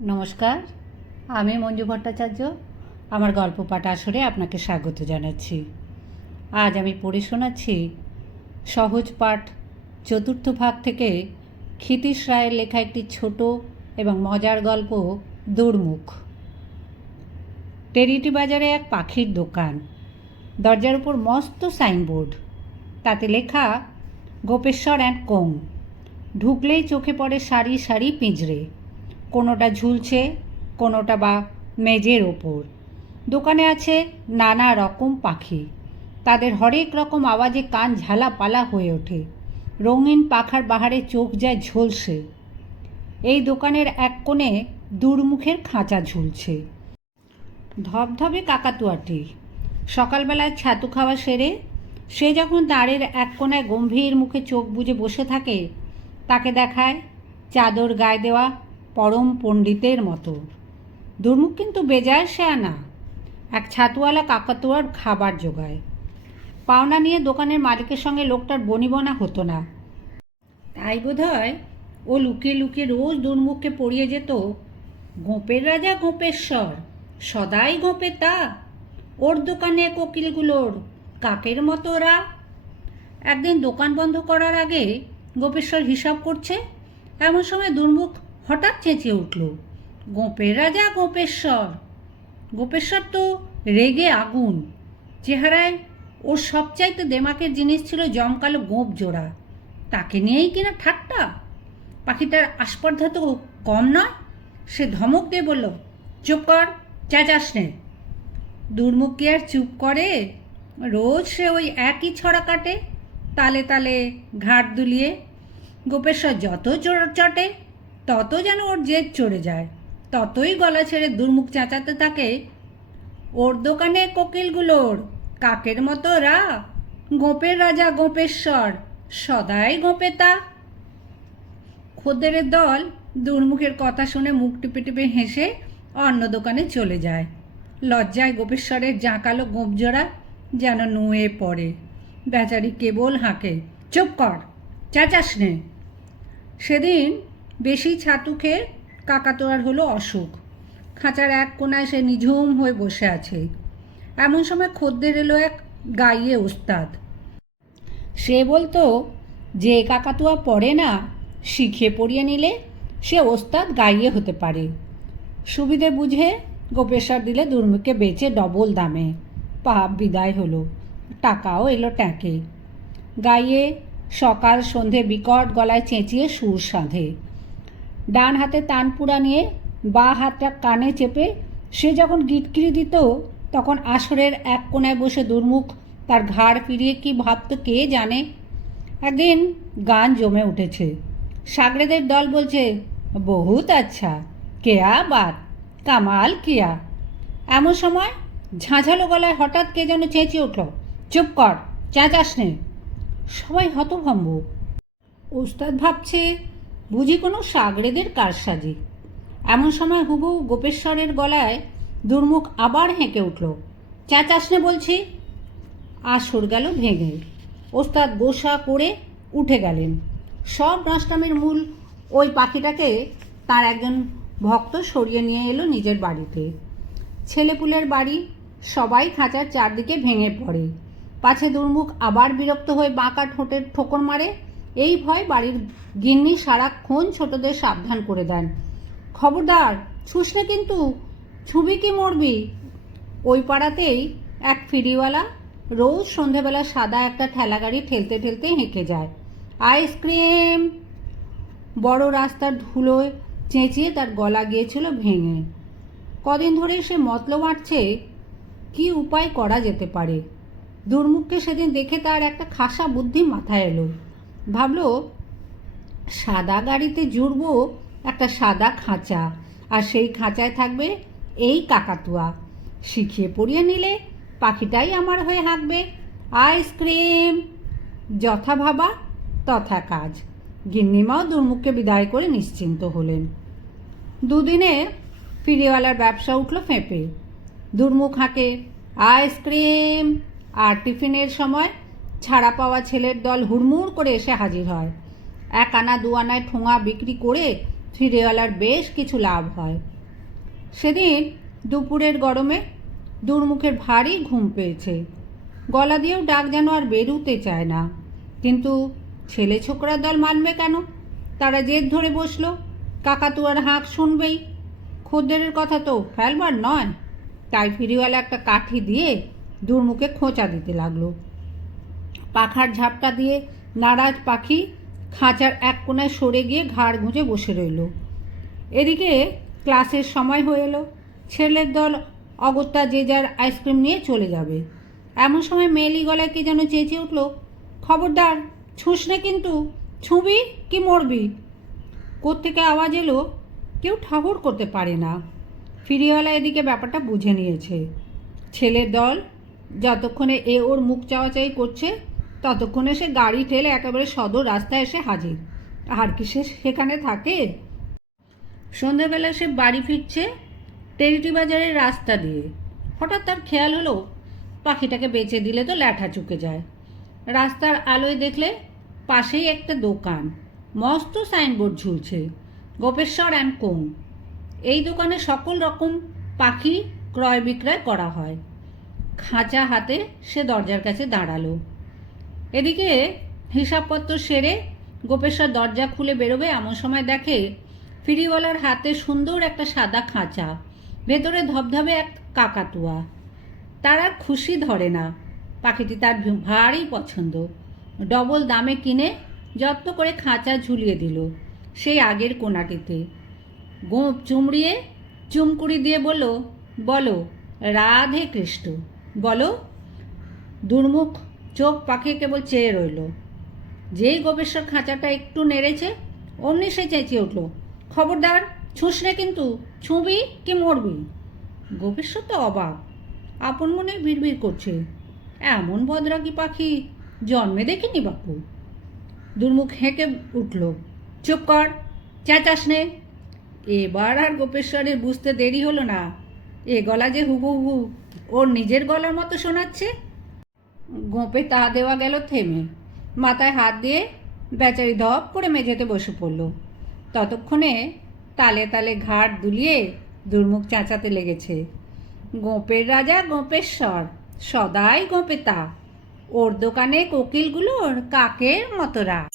নমস্কার, আমি মঞ্জু ভট্টাচার্য। আমার গল্প পাঠ আসরে আপনাকে স্বাগত জানাচ্ছি। আজ আমি পড়ে শোনাচ্ছি সহজ পাঠ চতুর্থ ভাগ থেকে ক্ষিতীশ রায়ের লেখা একটি ছোট এবং মজার গল্প, দুর্মুখ। টেরিটি বাজারে এক পাখির দোকান। দরজার উপর মস্ত সাইনবোর্ড। তাতে লেখা, গোপেশ্বর অ্যান্ড কোং। ঢুকলেই চোখে পড়ে সারি সারি পিঁজরে কোনোটা ঝুলছে, কোনোটা বা মেজের ওপর। দোকানে আছে নানা রকম পাখি। তাদের হরেক রকম আওয়াজে কান ঝালা পালা হয়ে ওঠে। রঙিন পাখার বাহারে চোখ যায় ঝলসে। এই দোকানের এক কোণে দুর্মুখের খাঁচা ঝুলছে। ধবধবে কাকাতুয়াটি। সকালবেলায় ছাতু খাওয়া সেরে সে যখন দাঁড়ের এক কোণায় গম্ভীর মুখে চোখ বুজে বসে থাকে, তাকে দেখায় চাদর গায়ে দেওয়া পরম পণ্ডিতের মতো। দুর্মুখ কিন্তু বেজায় সে আনা। এক ছাতুওয়ালা কাকাতুয়ার খাবার জোগায়। পাওনা নিয়ে দোকানের মালিকের সঙ্গে লোকটার বনিবনা হতো না। তাই বোধ হয় ও লুকিয়ে লুকিয়ে রোজ দুর্মুখকে পড়িয়ে যেত, গোপের রাজা গোপেশ্বর, সদাই গোপে তা। ওর দোকানে কোকিলগুলোর কাকের মতো ওরা একদিন দোকান বন্ধ করার আগে গোপেশ্বর হিসাব করছে, এমন সময় দুর্মুখ হঠাৎ চেঁচিয়ে উঠল গোপের রাজা, গোপেশ্বর। গোপেশ্বর তো রেগে আগুন, চেহারায় ওর সবচাইতে দেমাকের জিনিস ছিল জমকালো গোপ জোড়া। তাকে নিয়েই কিনা ঠাট্টা? পাখিটার আস্পর্ধা তো কম নয়। সে ধমক দিয়ে বলল, চুপ কর, চেঁচাস নে। দুর্মুখ কি আর চুপ করে? রোজ সে ওই একই ছড়া কাটে, তালে তালে ঘাট দুলিয়ে। গোপেশ্বর যত চটে তত যেন ওর জেদ চড়ে যায়। ততই গলা ছেড়ে দুর্মুখ চেঁচাতে থাকে, ওর দোকানে কোকিলগুলোর কাকের মতো রা, গোপের রাজা গোপেশ্বর, সদাই গোপে তা। খদ্দেরের দল দুর্মুখের কথা শুনে মুখ টিপে টিপে হেসে অন্য দোকানে চলে যায়। লজ্জায় গোপেশ্বরের জাঁকালো গোপজোড়া যেন নুয়ে পড়ে। বেচারি কেবল হাঁকে, চুপ কর, চেঁচাস নে। সেদিন বেশি ছাতু খেয়ে কাকাতোয়ার হলো অসুখ। খাঁচার এক কোনায় সে নিঝুম হয়ে বসে আছে। এমন সময় খদ্দের এলো এক গাইয়ে ওস্তাদ। সে বলতো, যে কাকাতুয়া পড়ে না, শিখে পড়িয়ে নিলে সে ওস্তাদ গাইয়ে হতে পারে। সুবিধে বুঝে গোপেশ্বর দিলে দুর্মুখকে বেচে ডবল দামে। পাপ বিদায় হলো, টাকাও এলো ট্যাঁকে। গাইয়ে সকাল সন্ধে বিকট গলায় চেঁচিয়ে সুর সাধে। ডান হাতে তানপুরা নিয়ে বা হাতটা কানে চেপে সে যখন গিটকিরি দিত, তখন আসরের এক কোণায় বসে দুর্মুখ তার ঘাড় ফিরিয়ে কি ভাবতো কে জানে? একদিন গান জমে উঠেছে। সাগরেদের দল বলছে, বহুত আচ্ছা কেয়া বাত কামাল কিয়া? এমন সময় ঝাঁঝালো গলায় হঠাৎ কে যেন চেঁচিয়ে উঠল, চুপ কর, চেঁচাস নে। সবাই হতভম্ব। ওস্তাদ ভাবছে বুঝি কোনো সাগরেদের কারসাজি। এমন সময় হুবু গোপেশ্বরের গলায় দুর্মুখ আবার হেঁকে উঠল। চেঁচাস নে, বলছি। আসর গেল ভেঙে। ওস্তাদ গোসা করে উঠে গেলেন। সব নষ্টামের মূল ওই পাখিটাকে তার একজন ভক্ত সরিয়ে নিয়ে এলো নিজের বাড়িতে। ছেলেপুলের বাড়ি সবাই খাঁচার চারদিকে ভেঙে পড়ে। পাছে দুর্মুখ আবার বিরক্ত হয়ে বাঁকা ঠোঁটের ঠোকর মারে এই ভয় বাড়ির গিন্নি সারাক্ষণ ছোটদের সাবধান করে দেন। খবরদার ছুস না কিন্তু, ছুবি কি মরবি? ওই পাড়াতেই এক ফিরিওয়ালা রোজ সন্ধেবেলা সাদা একটা ঠেলা গাড়ি ঠেলতে ঠেলতে হেঁকে যায়। আইসক্রিম! বড় রাস্তার ধুলোয় চেঁচিয়ে তার গলা গিয়েছিল ভেঙে। কদিন ধরে সে মতলব আঁটছে, কি উপায় করা যেতে পারে? দুর্মুখকে সেদিন দেখে তার একটা খাসা বুদ্ধি মাথায় এলো। ভাবলো, সাদা গাড়িতে জুড়ব একটা সাদা খাঁচা, আর সেই খাঁচায় থাকবে এই কাকাতুয়া। শিখিয়ে পড়িয়ে নিলে পাখিটাই আমার হয়ে হাঁকবে। আইসক্রিম। যথা ভাবা, তথা কাজ। গিন্নিমাও দুর্মুখকে বিদায় করে নিশ্চিন্ত হলেন। দুদিনে ফিরিওয়ালার ব্যবসা উঠল ফেঁপে। দুর্মুখ হাঁকে, আইসক্রিম। আর টিফিনের সময় ছাড়া পাওয়া ছেলের দল হুড়মুড় করে এসে হাজির হয়। এক আনা, দু আনায় ঠোঙা বিক্রি করে ফিরেওয়ালার বেশ কিছু লাভ হয়। সেদিন দুপুরের গরমে দুর্মুখের ভারী ঘুম পেয়েছে। গলা দিয়েও ডাক যেন আর বেরুতে চায় না। কিন্তু ছেলে ছোকরার দল মানবে কেন? তারা জেদ ধরে বসল কাকাতুয়ার হাঁক শুনবেই। খদ্দেরের কথা তো ফেলবার নয়। তাই ফিরিওয়ালা একটা কাঠি দিয়ে দুর্মুখে খোঁচা দিতে লাগল। পাখার ঝাপটা দিয়ে নারাজ পাখি খাঁচার এক কোনায় সরে গিয়ে ঘাড় গুঁজে বসে রইল। এদিকে ক্লাসের সময় হয়ে এলো। ছেলের দল অগত্যা যে যার আইসক্রিম নিয়ে চলে যাবে। এমন সময় মেলি গলায় কে যেন চেঁচে উঠল, খবরদার, ছুঁস না কিন্তু, ছুঁবি কি মরবি? কোত্থেকে আওয়াজ এলো, কেউ ঠাকুর করতে পারে না। ফিরিওয়ালা এদিকে ব্যাপারটা বুঝে নিয়েছে। ছেলের দল যতক্ষণে এ ওর মুখ চাওয়াচাই করছে ততক্ষণে সে গাড়ি ঠেলে একেবারে সদর রাস্তায় এসে হাজির। আর কি সে সেখানে থাকে? সন্ধেবেলা সে বাড়ি ফিরছে টেরিটি বাজারের রাস্তা দিয়ে। হঠাৎ তার খেয়াল হলো, পাখিটাকে বেচে দিলে তো ল্যাঠা চুকে যায়। রাস্তার আলোয় দেখলে পাশেই একটা দোকান, মস্ত সাইনবোর্ড ঝুলছে, গোপেশ্বর অ্যান্ড কোং এই দোকানে সকল রকম পাখি ক্রয় বিক্রয় করা হয়। খাঁচা হাতে সে দরজার কাছে দাঁড়াল। এদিকে হিসাবপত্র সেরে গোপেশ্বর দরজা খুলে বেরোবে এমন সময় দেখে ফিরিওয়ালার হাতে সুন্দর একটা সাদা খাঁচা, ভেতরে ধবধবে এক কাকাতুয়া। তার খুশি ধরে না, পাখিটি তার ভারী পছন্দ। ডবল দামে কিনে যত্ন করে খাঁচা ঝুলিয়ে দিল সেই আগের কোনাটিতে গোপ চুমড়িয়ে চুমকুড়ি দিয়ে বলল, বলো, রাধে কৃষ্ণ, বলো, দুর্মুখ চোখ পাখিয়ে কেবল চেয়ে রইল। যেই গোপেশ্বর খাঁচাটা একটু নেড়েছে, অমনি সে চেঁচিয়ে উঠল, খবরদার ছুঁসরে কিন্তু, ছুঁবি কি মরবি? গোপেশ্বর তো অবাক, আপন মনে বিড়বিড় করছে, এমন বদরাগি পাখি জন্মে দেখিনি বাপু। দুর্মুখ হেঁকে উঠল, চুপ কর, চেঁচাস নে। এবার আর গোপেশ্বরের বুঝতে দেরি হলো না, এ গলা যে হুবহু, ওর নিজের গলার মতো শোনাচ্ছে? গোপে তা দেওয়া গেল থেমে। মাথায় হাত দিয়ে বেচারি ধপ করে মেঝেতে বসে পড়ল। ততক্ষণে তালে তালে ঘাট দুলিয়ে দুর্মুখ চেঁচাতে লেগেছে। গোঁপের রাজা, গোঁপেশ্বর, সদাই গোঁপে তা। ওর দোকানে কোকিলগুলোর কাকের মতরা